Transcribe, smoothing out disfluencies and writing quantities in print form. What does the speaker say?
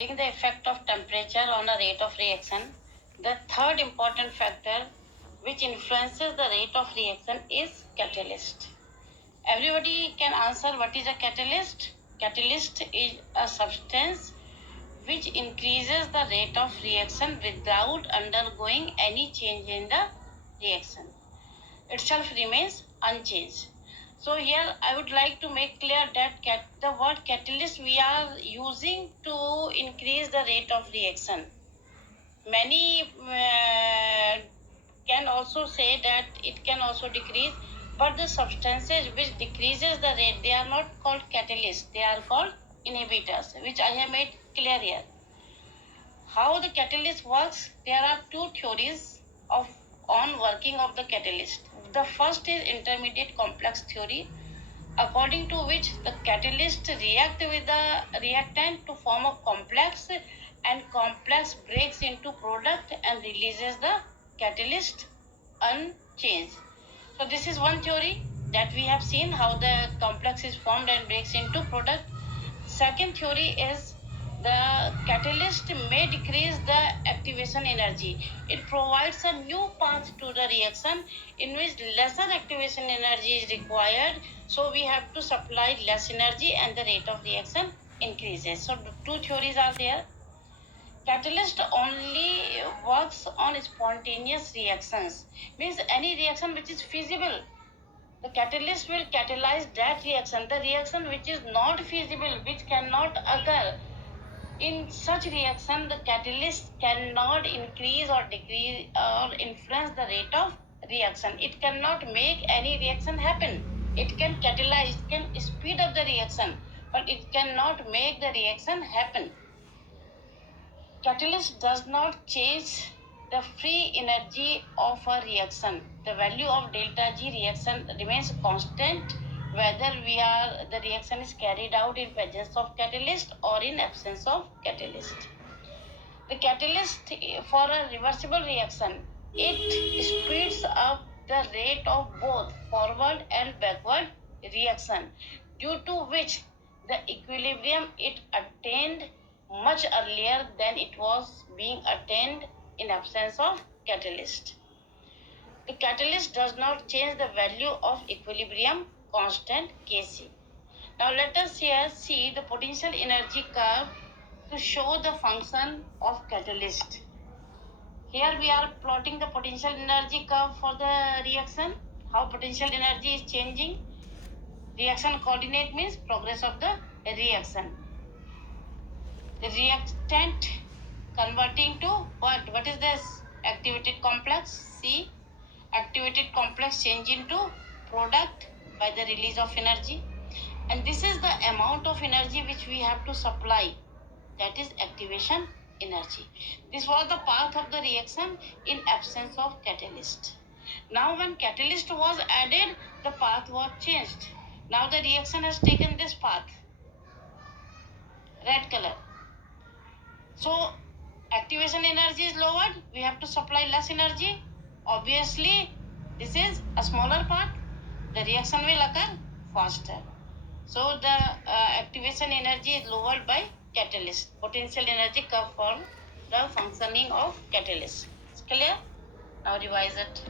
Taking the effect of temperature on a rate of reaction, the third important factor which influences the rate of reaction is catalyst. Everybody can answer what is a catalyst. Catalyst is a substance which increases the rate of reaction without undergoing any change in the reaction. Itself remains unchanged. So here I would like to make clear that the word catalyst we are using to increase the rate of reaction. Many can also say that it can also decrease, but the substances which decreases the rate, they are not called catalysts, they are called inhibitors, which I have made clear here. How the catalyst works, there are two theories on working of the catalyst. The first is intermediate complex theory, according to which the catalyst react with the reactant to form a complex, and complex breaks into product and releases the catalyst unchanged. So this is one theory that we have seen, how the complex is formed and breaks into product. Second theory is the catalyst may decrease the activation energy. It provides a new path to the reaction in which lesser activation energy is required. So we have to supply less energy and the rate of reaction increases. So two theories are there. Catalyst only works on spontaneous reactions, means any reaction which is feasible. The catalyst will catalyze that reaction. The reaction which is not feasible, which cannot occur, in such reaction, the catalyst cannot increase or decrease or influence the rate of reaction. It cannot make any reaction happen. It can catalyze, it can speed up the reaction, but it cannot make the reaction happen. Catalyst does not change the free energy of a reaction. The value of delta G reaction remains constant whether the reaction is carried out in presence of catalyst or in absence of catalyst. The catalyst for a reversible reaction, it speeds up the rate of both forward and backward reaction, due to which the equilibrium it attained much earlier than it was being attained in absence of catalyst. The catalyst does not change the value of equilibrium constant Kc. Now let us here see the potential energy curve to show the function of catalyst. Here we are plotting the potential energy curve for the reaction, how potential energy is changing. Reaction coordinate means progress of the reaction. The reactant converting to what? What is this? Activated complex. C. Activated complex change into product by the release of energy. And this is the amount of energy which we have to supply. That is activation energy. This was the path of the reaction in absence of catalyst. Now when catalyst was added, the path was changed. Now the reaction has taken this path, red color. So activation energy is lowered, we have to supply less energy. Obviously, this is a smaller part, the reaction will occur faster. So the activation energy is lowered by catalyst. Potential energy curve for the functioning of catalyst. It's clear? Now revise it.